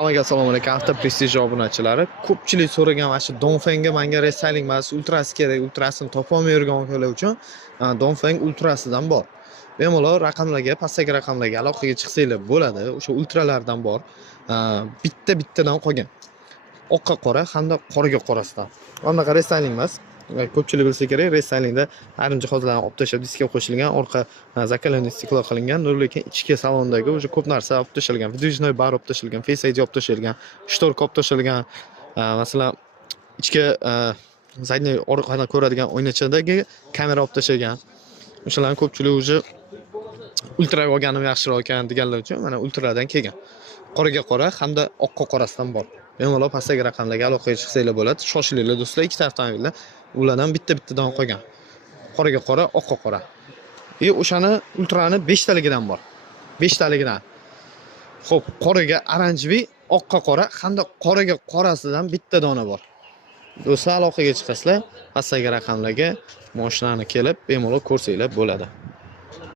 Assalomu alaykum, Avto Prestige obunachilari. Ko'pchilik so'ragan mana shu Dongfengga menga restyling emas, ultrasi kerak, ultrasini topolmay yurganlar uchun Dongfeng ultrasidan bor. Bemalol raqamlarga, pastdagi raqamlarga aloqaga chiqsanglar bo'ladi. O'sha ultralardan bor. Bittadan qolgan. Oqqa qora hamda qoraga qorasidan. Bunaqa restyling emas. Ko'pchilik bilsa kerak, restylingda ayrim jihozlarni olib tashlab diskga qo'shilgan, orqa zakalyanniy stiklo qilingan, lekin ichki salondagi o'sha ko'p narsa olib tashalgan, vydyujnoy bar olib tashalgan, Face ID olib tashalgan, shtorka olib tashalgan, masalan, ichki zadniy orqadan ko'radigan oynachadagi kamera olib tashalgan. O'shalarni ko'pchilik o'zi ultraga olganim yaxshiroq ekan deganlar uchun mana ultradan kelgan. Qoraga qora hamda oqqa qorasidan bor. Bemalol pastdagi raqamlarga aloqaga chiqsanglar bo'ladi. Shoshilinglar do'stlar, ikkita avtomobillar ulardan bittadan qolgan. Qoraga qora, oqqa qora. O'shani ultrani 5 taligidan bor. 5 taligidan. Xo'p, qoraga oranjviy, oqqa qora hamda qoraga qorasidan bitta dona bor. Do'stlar, aloqaga chiqasizlar, pastdagi raqamlarga mashinani kelib bemalol ko'rsanglar bo'ladi.